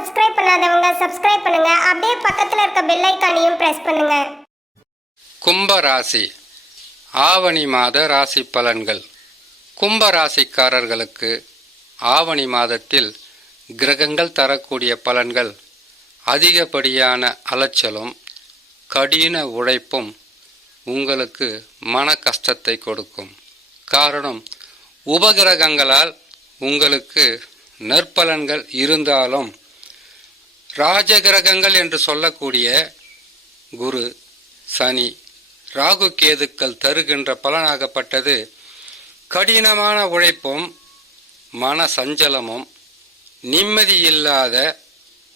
Subscribe பண்ணாதவங்க subscribe பண்ணுங்க. அப்படியே பக்கத்துல இருக்க பெல் ஐகானையும் பிரஸ் பண்ணுங்க. கும்ப ராசி ஆவணி மாத ராசி பலன்கள். கும்ப ராசிக்காரர்களுக்கு ஆவணி மாதத்தில் கிரகங்கள் தரக்கூடிய பலன்கள் அதிகப்படியான அலைச்சலும் கடின உழைப்பும் உங்களுக்கு மன கஷ்டத்தை கொடுக்கும். காரணம், உபகிரகங்களால் உங்களுக்கு நற்பலன்கள் இருந்தாலும் ராஜகிரகங்கள் என்று சொல்லக்கூடிய குரு, சனி, ராகு, கேதுக்கள் தருகின்ற பலனாகப்பட்டது கடினமான உழைப்பும் மன சஞ்சலமும் நிம்மதியில்லாத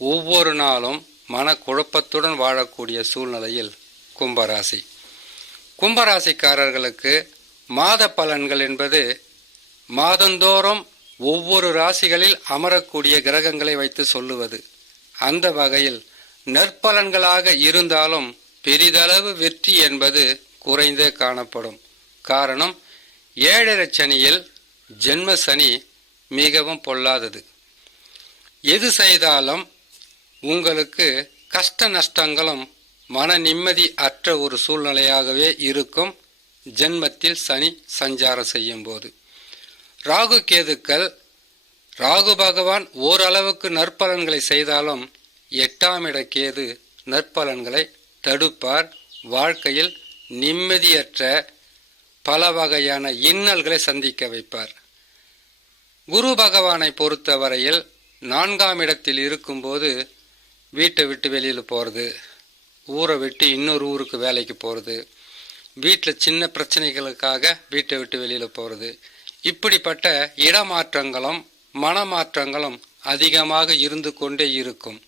ஒவ்வொரு நாளும் மனக்குழப்பத்துடன் வாழக்கூடிய சூழ்நிலையில் கும்பராசி. கும்பராசிக்காரர்களுக்கு மாத பலன்கள் என்பது மாதந்தோறும் ஒவ்வொரு ராசிகளில் அமரக்கூடிய கிரகங்களை வைத்து சொல்லுவது. அந்த வகையில் நற்பலன்களாக இருந்தாலும் பெரிதளவு வெற்றி என்பது குறைந்தே காணப்படும். காரணம், 7.5 சனியில் ஜென்ம சனி மிகவும் பொல்லாதது. எது செய்தாலும் உங்களுக்கு கஷ்ட நஷ்டங்களும் மன நிம்மதி அற்ற ஒரு சூழ்நிலையாகவே இருக்கும். ஜென்மத்தில் சனி சஞ்சாரம் செய்யும் போது ராகு கேதுக்கள், ராகு பகவான் ஓரளவுக்கு நற்பலன்களை செய்தாலும் 8ஆம் இட கேது நற்பலன்களை தடுப்பார். வாழ்க்கையில் நிம்மதியற்ற பல வகையான இன்னல்களை சந்திக்க வைப்பார். குரு பகவானை பொறுத்தவரையில் 4ஆம் இடத்தில் இருக்கும்போது வீட்டை விட்டு வெளியில் போகிறது, ஊரை விட்டு இன்னொரு ஊருக்கு வேலைக்கு போகிறது, வீட்டில் சின்ன பிரச்சனைகளுக்காக வீட்டை விட்டு வெளியில் போகிறது, இப்படிப்பட்ட இடமாற்றங்களும் மனமாற்றங்களும் அதிகமாக இருந்து கொண்டே இருக்கும்.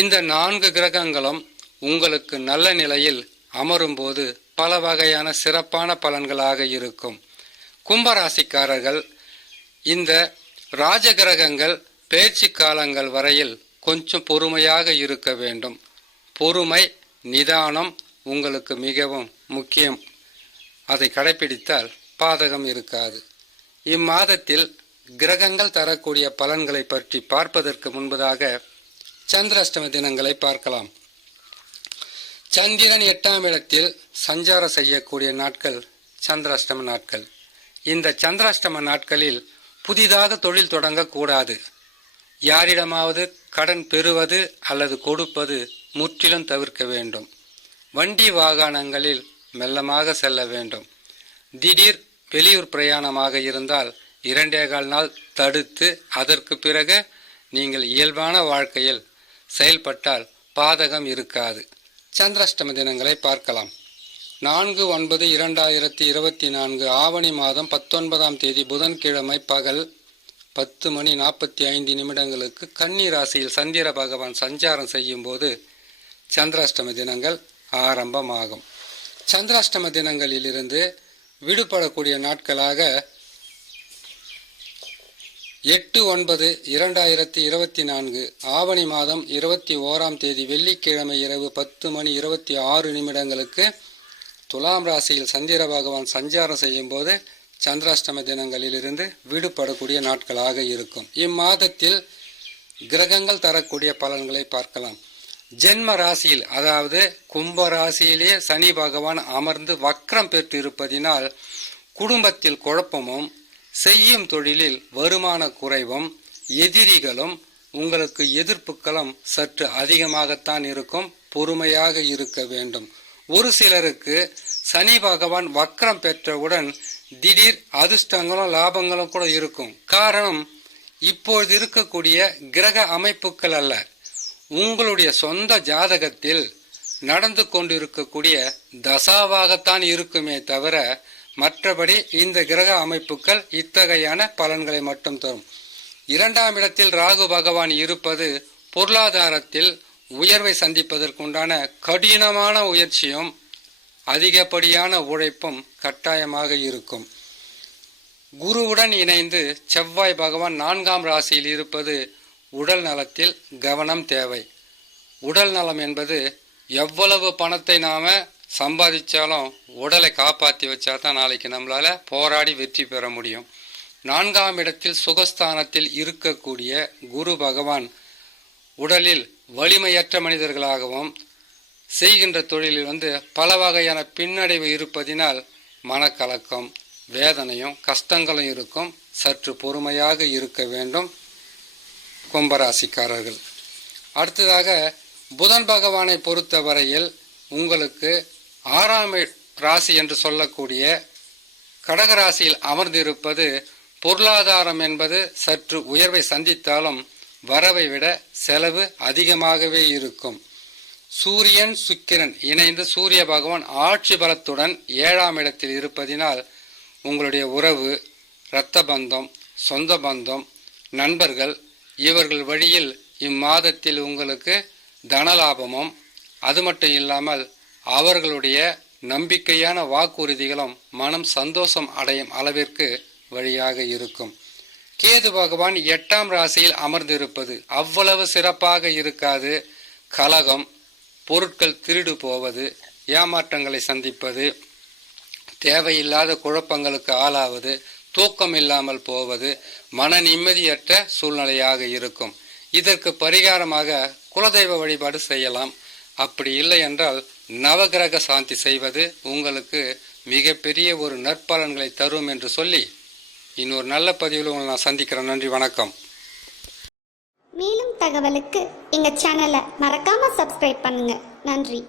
இந்த 4 கிரகங்களும் உங்களுக்கு நல்ல நிலையில் அமரும்போது பல வகையான சிறப்பான பலன்களாக இருக்கும். கும்பராசிக்காரர்கள் இந்த ராஜகிரகங்கள் பேச்சு காலங்கள் வரையில் கொஞ்சம் பொறுமையாக இருக்க வேண்டும். பொறுமை, நிதானம் உங்களுக்கு மிகவும் முக்கியம். அதை கடைபிடித்தால் பாதகம் இருக்காது. இம்மாதத்தில் கிரகங்கள் தரக்கூடிய பலன்களை பற்றி பார்ப்பதற்கு முன்பதாக சந்திராஷ்டம தினங்களை பார்க்கலாம். சந்திரன் 8ஆம் இடத்தில் சஞ்சாரம் செய்யக்கூடிய நாட்கள் சந்திராஷ்டம நாட்கள். இந்த சந்திராஷ்டம நாட்களில் புதிதாக தொழில் தொடங்கக்கூடாது. யாரிடமாவது கடன் பெறுவது அல்லது கொடுப்பது முற்றிலும் தவிர்க்க வேண்டும். வண்டி வாகனங்களில் மெல்லமாக செல்ல வேண்டும். திடீர் வெளியூர் பிரயாணமாக இருந்தால் 2.25 நாள் தடுத்து அதற்கு பிறகு நீங்கள் இயல்பான வாழ்க்கையில் செயல்பட்டால் பாதகம் இருக்காது. சந்திராஷ்டம தினங்களை பார்க்கலாம். 4/9/2024 ஆவணி மாதம் 19ஆம் தேதி புதன்கிழமை பகல் 10:45 கன்னி ராசியில் சந்திர பகவான் சஞ்சாரம் செய்யும் போது சந்திராஷ்டம தினங்கள் ஆரம்பமாகும். சந்திராஷ்டம தினங்களிலிருந்து விடுபடக்கூடிய நாட்களாக 8/9/2024 ஆவணி மாதம் 21ஆம் தேதி வெள்ளிக்கிழமை இரவு 10:26 துலாம் ராசியில் சந்திர பகவான் சஞ்சாரம் செய்யும் போது சந்திராஷ்டம தினங்களிலிருந்து விடுபடக்கூடிய நாட்களாக இருக்கும். இம்மாதத்தில் கிரகங்கள் தரக்கூடிய பலன்களை பார்க்கலாம். ஜென்ம ராசியில், அதாவது கும்ப ராசியிலேயே சனி பகவான் அமர்ந்து வக்ரம் பெற்று இருப்பதினால் குடும்பத்தில் குழப்பமும், செய்யும் தொழிலில் வருமான குறைவும், எதிரிகளும் உங்களுக்கு எதிர்ப்புகளும் சற்று அதிகமாகத்தான் இருக்கும். பொறுமையாக இருக்க வேண்டும். ஒரு சிலருக்கு சனி பகவான் வக்ரம் பெற்றவுடன் திடீர் அதிர்ஷ்டங்களும் லாபங்களும் கூட இருக்கும். காரணம், இப்பொழுது இருக்கக்கூடிய கிரக அமைப்புகள் அல்ல, உங்களுடைய சொந்த ஜாதகத்தில் நடந்து கொண்டிருக்கக்கூடிய தசாவாகத்தான் இருக்குமே தவிர மற்றபடி இந்த கிரக அமைப்புகள் இத்தகையான பலன்களை மட்டும் தரும். 2ஆம் இடத்தில் ராகு பகவான் இருப்பது பொருளாதாரத்தில் உயர்வை சந்திப்பதற்குண்டான கடினமான முயற்சியும் அதிகப்படியான உழைப்பும் கட்டாயமாக இருக்கும். குருவுடன் இணைந்து செவ்வாய் பகவான் 4ஆம் ராசியில் இருப்பது உடல் நலத்தில் கவனம் தேவை. உடல் நலம் என்பது எவ்வளவு பணத்தை நாம சம்பாதிச்சாலும் உடலை காப்பாற்றி வச்சா தான் நாளைக்கு நம்மளால போராடி வெற்றி பெற முடியும். 4ஆம் இடத்தில் சுகஸ்தானத்தில் இருக்கக்கூடிய குரு பகவான் உடலில் வலிமையற்ற மனிதர்களாகவும், செய்கின்ற தொழிலில் பல வகையான பின்னடைவு இருப்பதினால் மனக்கலக்கம், வேதனையும் கஷ்டங்களும் இருக்கும். சற்று பொறுமையாக இருக்க வேண்டும் கும்பராசிக்காரர்கள். அடுத்ததாக புதன் பகவானை பொறுத்தவரையில் உங்களுக்கு 6ஆம் ராசி என்று சொல்லக்கூடிய கடகராசியில் அமர்ந்திருப்பது பொருளாதாரம் என்பது சற்று உயர்வை சந்தித்தாலும் வரவை விட செலவு அதிகமாகவே இருக்கும். சூரியன் சுக்கிரன் இணைந்து சூரிய பகவான் ஆட்சி பலத்துடன் 7ஆம் இடத்தில் இருப்பதினால் உங்களுடைய உறவு, இரத்த பந்தம், சொந்த பந்தம், நண்பர்கள் இவர்கள் வழியில் இம்மாதத்தில் உங்களுக்கு தனலாபமும், அது மட்டும் இல்லாமல் அவர்களுடைய நம்பிக்கையான வாக்குறுதிகளும் மனம் சந்தோஷம் அடையும் அளவிற்கு வழியாக இருக்கும். கேது பகவான் 8ஆம் ராசியில் அமர்ந்திருப்பது அவ்வளவு சிறப்பாக இருக்காது. கலகம், பொருட்கள் திருடு போவது, ஏமாற்றங்களை சந்திப்பது, தேவையில்லாத குழப்பங்களுக்கு ஆளாவது, தூக்கம் இல்லாமல் போவது, மன நிம்மதியற்ற சூழ்நிலையாக இருக்கும். இதற்கு பரிகாரமாக குலதெய்வ வழிபாடு செய்யலாம். அப்படி இல்லை என்றால் நவகிரக சாந்தி செய்வது உங்களுக்கு மிகப்பெரிய ஒரு நற்பலன்களை தரும் என்று சொல்லி இன்னொரு நல்ல பதிவில் உங்களை நான் சந்திக்கிறேன். நன்றி, வணக்கம். மேலும் தகவலுக்கு எங்கள் சேனலை மறக்காமல் சப்ஸ்கிரைப் பண்ணுங்கள். நன்றி.